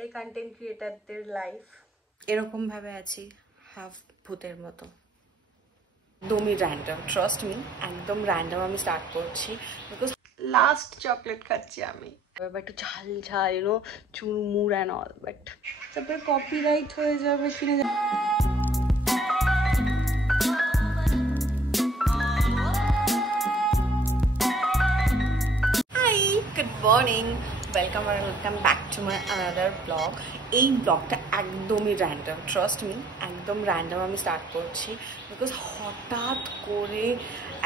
এটাই content ক্রিয়েটারদের life. এরকম ভাবে আছি হাফ ভূতের মতো, একদমই র্যান্ডম, ট্রাস্ট মি, একদম র্যান্ডম আমি স্টার্ট করছি বিকজ লাস্ট চকলেট খাচ্ছি আমি। এবার একটু ঝাল ঝাল ইউনো চুরমুর অ্যান্ড অল, বাট তারপরে কপিরাইট হয়ে যাবে কিনা। Good morning, welcome back to my another vlog. এই ব্লগটা একদমই র্যান্ডম, ট্রাস্ট মি, একদম র্যান্ডম আমি স্টার্ট করছি বিকজ হঠাৎ করে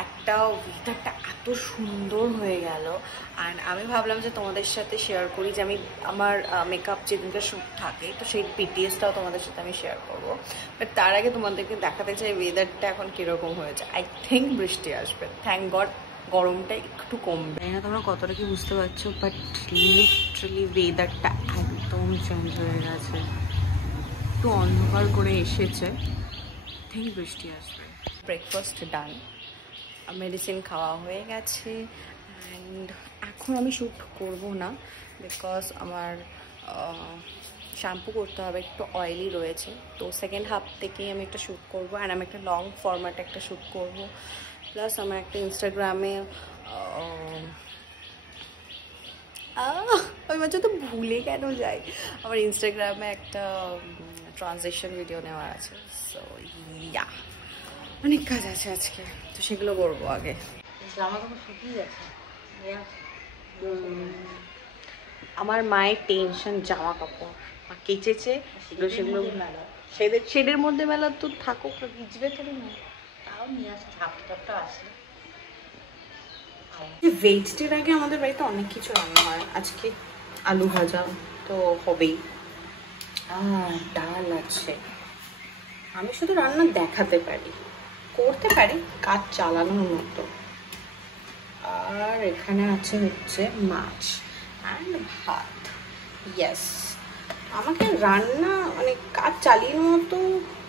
একটা ওয়েদারটা এত সুন্দর হয়ে গেল অ্যান্ড আমি ভাবলাম যে তোমাদের সাথে শেয়ার করি যে আমি আমার মেকআপ যেদিনকে শ্যুট থাকে তো সেই বিটিএসটাও তোমাদের সাথে আমি শেয়ার করবো। বাট তার আগে তোমাদেরকে দেখাতে চাই ওয়েদারটা এখন কীরকম হয়েছে। আই থিঙ্ক বৃষ্টি আসবে, থ্যাংক গড গরমটা একটু কমবে। জানি না তোমরা কতটা কি বুঝতে পারছো, বাট লিটারালি ওয়েদারটা একদম চেঞ্জ হয়ে গেছে, একটু অন্ধকার করে এসেছে, থিঙ্ক বৃষ্টি আসবে। ব্রেকফাস্ট ডান, মেডিসিন খাওয়া হয়ে গেছে অ্যান্ড এখন আমি শ্যুট করবো না বিকজ আমার শ্যাম্পু করতে হবে, একটু অয়েলি রয়েছে। তো সেকেন্ড হাফ থেকেই আমি একটা শ্যুট করবো অ্যান্ড আমি একটা লং ফরম্যাটে একটা শ্যুট করবো। প্লাস আমার একটা ইনস্টাগ্রামে ওই মাঝে তো ভুলে কেন যাই, আমার ইনস্টাগ্রামে একটা ট্রানজেকশন ভিডিও নেওয়ার আছে। সো ইয়া, অনেক কাজ আছে আজকে, তো সেগুলো করবো আগে। জামা কাপড় শুকিয়ে যাচ্ছে, আমার মায়ের টেনশন জামা কাপড় কেচেছে, সেগুলো শেডের মধ্যে মেলা তো থাকুক, ভিজবে তো না, তাও নিয়ে আসে ঝাপটা আসলে। ভেজ ডের আগে আমাদের বাড়িতে অনেক কিছু রান্না হয়, আজকে আলু ভাজা তো হবেই, আর ডাল আছে। আমি শুধু রান্না দেখাতে পারি, করতে পারি কাজ চালানোর মতো। আর এখানে আছে হচ্ছে মাছ অ্যান্ড ভাত। ইয়েস, আমাকে রান্না মানে কাজ চালানোর মতো,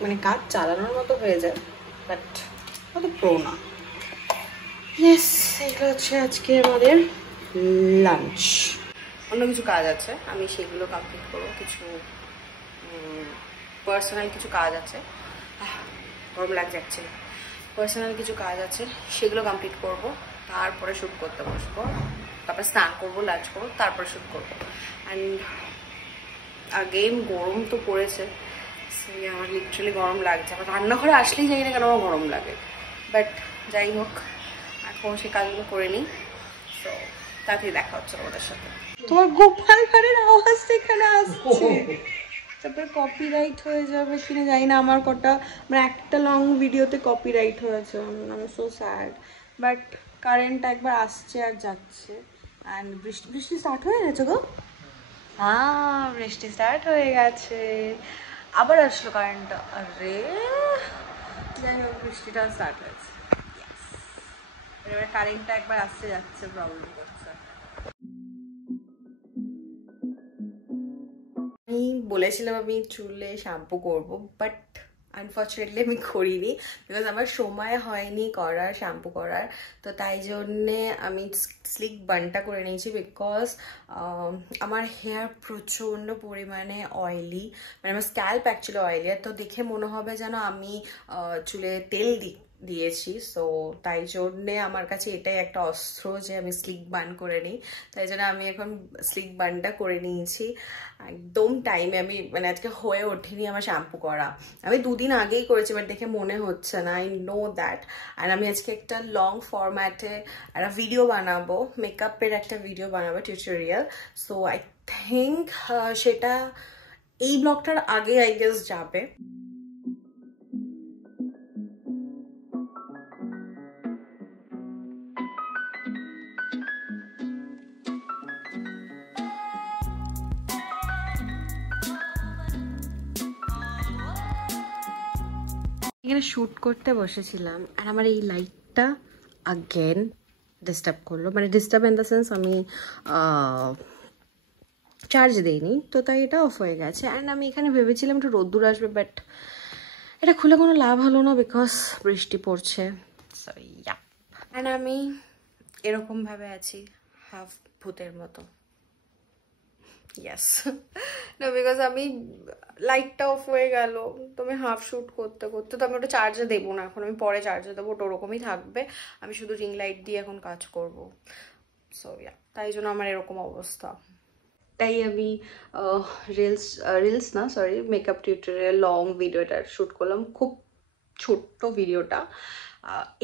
মানে কাজ চালানোর মতো হয়ে যায়, বাট অত প্রো না। ইয়েস, এগুলো হচ্ছে আজকে আমাদের লাঞ্চ। অন্য কিছু কাজ আছে, আমি সেগুলো কমপ্লিট করবো। কিছু পার্সোনাল কিছু কাজ আছে, গরম লাগছে অ্যাকচুয়ালি, পার্সোনাল কিছু কাজ আছে সেগুলো কমপ্লিট করব, তারপরে শ্যুট করতে বসবো, তারপরে স্নান করবো, লাঞ্চ করবো, তারপরে শ্যুট করবো। অ্যান্ড আগেন গরম তো পড়েছে, আমার লিটারালি গরম লাগছে। আমার রান্নাঘরে আসলেই জানি না কেন আমার গরম লাগে, বাট যাই হোক এখন সে কাজগুলো করে নিই। তো তাড়াতাড়ি দেখা হচ্ছে আমাদের সাথে। তোমার গোপাল ভাঁড়ের আওয়াজ এখানে আসছে, তারপরে কপিরাইট হয়ে যাবে কিনা জানি না। আমার কটা মানে একটা লং ভিডিওতে কপিরাইট হয়েছে, আমি সো স্যাড। বাট কারেন্ট একবার আসছে আর যাচ্ছে অ্যান্ড বৃষ্টি স্টার্ট হয়ে গেছে গো। হ্যাঁ, বৃষ্টি স্টার্ট হয়ে গেছে, আবার আসলো কারেন্টটা। আরে যাই হোক, বৃষ্টিটা স্টার্ট হয়েছে। এবার কারেন্টটা একবার আসতে যাচ্ছে, প্রবলেম করছে। আমি বলেছিলাম আমি চুলে শ্যাম্পু করব, বাট আনফর্চুনেটলি আমি করিনি বিকজ আমার সময় হয়নি করার, শ্যাম্পু করার। তো তাই জন্যে আমি স্লিক বানটা করে নিয়েছি বিকজ আমার হেয়ার প্রচণ্ড পরিমাণে অয়েলি, মানে আমার স্ক্যাল্প অ্যাকচুয়ালি অয়েলি, তো দেখে মনে হবে যেন আমি চুলে তেল দিয়েছি। সো তাই জন্যে আমার কাছে এটাই একটা অস্ত্র যে আমি স্লিক বান করে নিই। তাই জন্য আমি এখন স্লিক বানটা করে নিয়েছি একদম টাইমে। আমি মানে আজকে হয়ে ওঠেনি আমার শ্যাম্পু করা, আমি 2 দিন আগেই করেছি, বাট দেখে মনে হচ্ছে না, আই নো দ্যাট। আর আমি আজকে একটা লং ফরম্যাটে একটা ভিডিও বানাবো, মেকআপের একটা ভিডিও বানাবো, টিউটোরিয়াল। সো আই থিঙ্ক সেটা এই ব্লগটার আগে আই গেস যাবে। এখানে শ্যুট করতে বসেছিলাম আর আমার এই লাইটটা আগেন ডিস্টার্ব করলো, মানে ডিস্টার্ব ইন দ্য সেন্স আমি চার্জ দিইনি, তো তাই এটা অফ হয়ে গেছে। অ্যান্ড আমি এখানে ভেবেছিলাম একটু রোদ্দুর আসবে, বাট এটা খুলে কোনো লাভ হলো না বিকজ বৃষ্টি পড়ছে। সো ইয়া, অ্যান্ড আমি এরকমভাবে আছি হাফ ভূতের মতো, ইয়েস না বিকজ আমি লাইটটা অফ হয়ে গেল, তো আমি হাফ শ্যুট করতে করতে তো আমি ওটা চার্জে দেবো না এখন, আমি পরে চার্জে দেবো, ওটা ওরকমই থাকবে, আমি শুধু রিং লাইট দিয়ে এখন কাজ করব। সো ইয়া, তাই জন্য আমার এরকম অবস্থা। তাই আমি রিলস না সরি মেকআপ টিউটোরিয়াল লং ভিডিওটা শ্যুট করলাম, খুব ছোট্ট ভিডিওটা।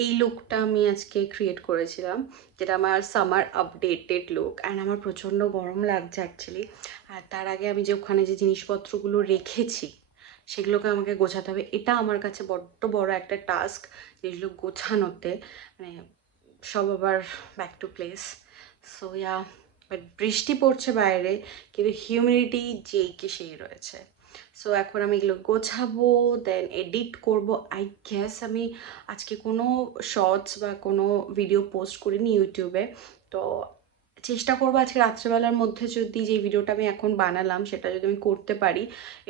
এই লুকটা আমি আজকে ক্রিয়েট করেছিলাম, যেটা আমার সামার আপডেটেড লুক। অ্যান্ড আমার প্রচণ্ড গরম লাগছে অ্যাকচুয়ালি। আর তার আগে আমি যে ওখানে যে জিনিসপত্রগুলো রেখেছি সেগুলোকে আমাকে গোছাতে হবে। এটা আমার কাছে বড্ড বড় একটা টাস্ক, যেগুলো গোছানোতে, মানে সব আবার back to place. So yeah, but বৃষ্টি পড়ছে বাইরে, কিন্তু হিউমিডিটি যেই কি সেই রয়েছে। সো এখন আমি এগুলো গোছাবো, দেন এডিট করব। আই গেস আমি আজকে কোনো শর্টস বা কোনো ভিডিও পোস্ট করিনি ইউটিউবে, তো চেষ্টা করবো আজকে রাত্রেবেলার মধ্যে যদি যে ভিডিওটা আমি এখন বানালাম সেটা যদি আমি করতে পারি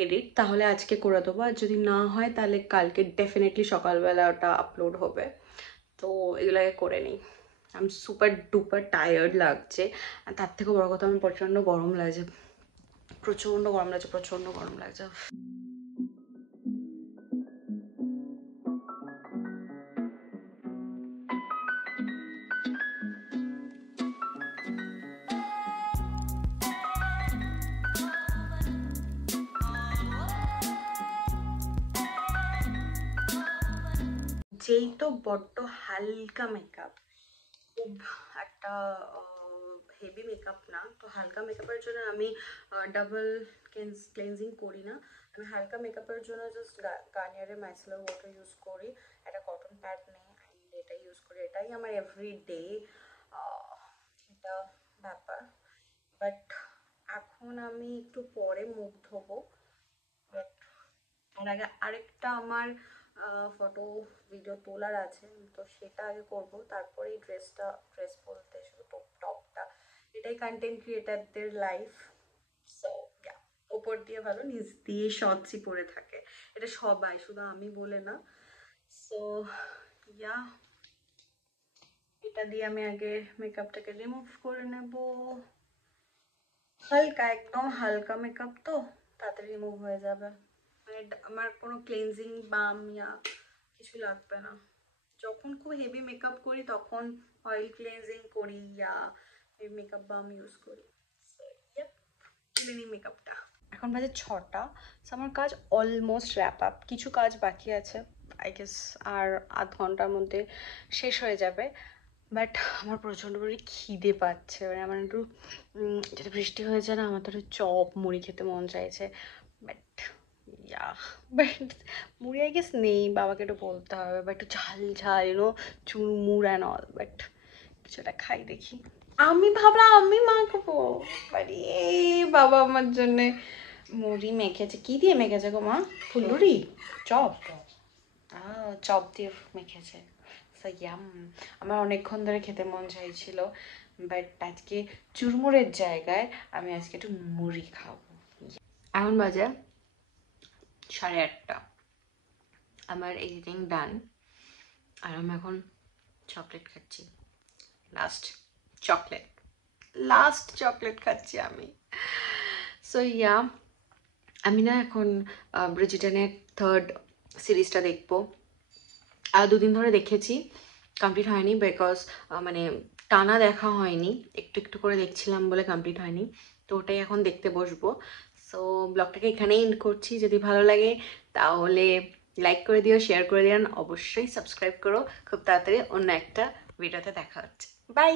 এডিট, তাহলে আজকে করে দেবো। আর যদি না হয় তাহলে কালকে ডেফিনেটলি সকালবেলা ওটা আপলোড হবে। তো এগুলোকে করে নিই। আমি সুপার ডুপার টায়ার্ড লাগছে, আর তার থেকে বড় কথা আমার প্রচণ্ড গরম লাগছে, প্রচণ্ড গরম লাগছে, প্রচণ্ড গরম লাগছে। যেই তো বড্ড হালকা মেকআপ, খুব একটা হেভি মেকআপ না, তো হালকা মেকআপের জন্য আমি ডাবল ক্লেন্সিং করি না। আমি হালকা মেকআপের জন্য জাস্ট গার্নিয়ারের মাইসেলার ওয়াটার ইউজ করি, একটা কটন প্যাড নেই, অ্যান্ড এটা ইউজ করি। এটাই আমার এভরিডে এটা ব্যাপার। বাট এখন আমি একটু পরে মুখ ধোবো, বাট তার আগে আরেকটা আমার ফটো ভিডিও তোলার আছে, তো সেটা আগে করবো, তারপরে এই ড্রেস বলতে শুধু টপটা, এটাই কন্টেন্ট ক্রিয়েটারদের লাইফ। সো ইয়া, ওপর দিয়ে ভালো, নিচ দিয়ে শর্টসই পরে থাকে, এটা সবাই, শুধু আমি বলে না। সো ইয়া, এটা দিয়ে আমি আগে মেকআপটাকে রিমুভ করে নেব। হালকা, একদম হালকা মেকআপ, তো তাড়াতাড়ি রিমুভ হয়ে যাবে, মানে আমার কোনো ক্লিনজিং বাম ইয়া কিছু লাগবে না। যখন খুব হেভি মেকআপ করি তখন অয়েল ক্লিনজিং করি ইয়া মেকআপ বাম ইউজ করি। মেকআপটা এখন বাজে 6টা, আমার কাজ অলমোস্ট র্যাপ আপ, কিছু কাজ বাকি আছে, আই গেস আর আধ ঘন্টার মধ্যে শেষ হয়ে যাবে। বাট আমার প্রচণ্ড করে খিদে পাচ্ছে, মানে আমার একটু যদি বৃষ্টি হয়েছে না, আমার তো একটু চপ মুড়ি খেতে মন চাইছে। বাট ইয়া, বাট মুড়ি আই গেস নেই, বাবাকে একটু বলতে হবে, বা একটু ঝাল ঝাল চুরমুর অ্যান্ড অল, বাট কিছুটা খাই দেখি। আমি ভাবলাম আমি মাখবো, বাড়ি এই বাবা আমার জন্যে মুড়ি মেখেছে। কি দিয়ে মেখেছে গো মা? ফুলুরি? চপ? চপ দিয়ে মেখেছে। ইয়াম, আমার অনেকক্ষণ ধরে খেতে মন চাইছিল, বাট আজকে চুরমুরের জায়গায় আমি আজকে একটু মুড়ি খাবো। এখন বাজে 8:30, আমার এডিটিং ডান, আর আমি এখন চকলেট খাচ্ছি, লাস্ট চকলেট খাচ্ছি আমি। সো ইয়া, আমি না এখন ব্রিজিটনের 3rd সিরিজটা দেখবো। আর 2 দিন ধরে দেখেছি, কমপ্লিট হয়নি, বিকজ মানে টানা দেখা হয়নি, একটু একটু করে দেখছিলাম বলে কমপ্লিট হয়নি, তো ওটাই এখন দেখতে বসবো। সো ব্লগটাকে এখানেই এন্ড করছি, যদি ভালো লাগে তাহলে লাইক করে দিও, শেয়ার করে দিও, অবশ্যই সাবস্ক্রাইব করো। খুব তাড়াতাড়ি অন্য একটা ভিডিওতে দেখা হচ্ছে, বাই।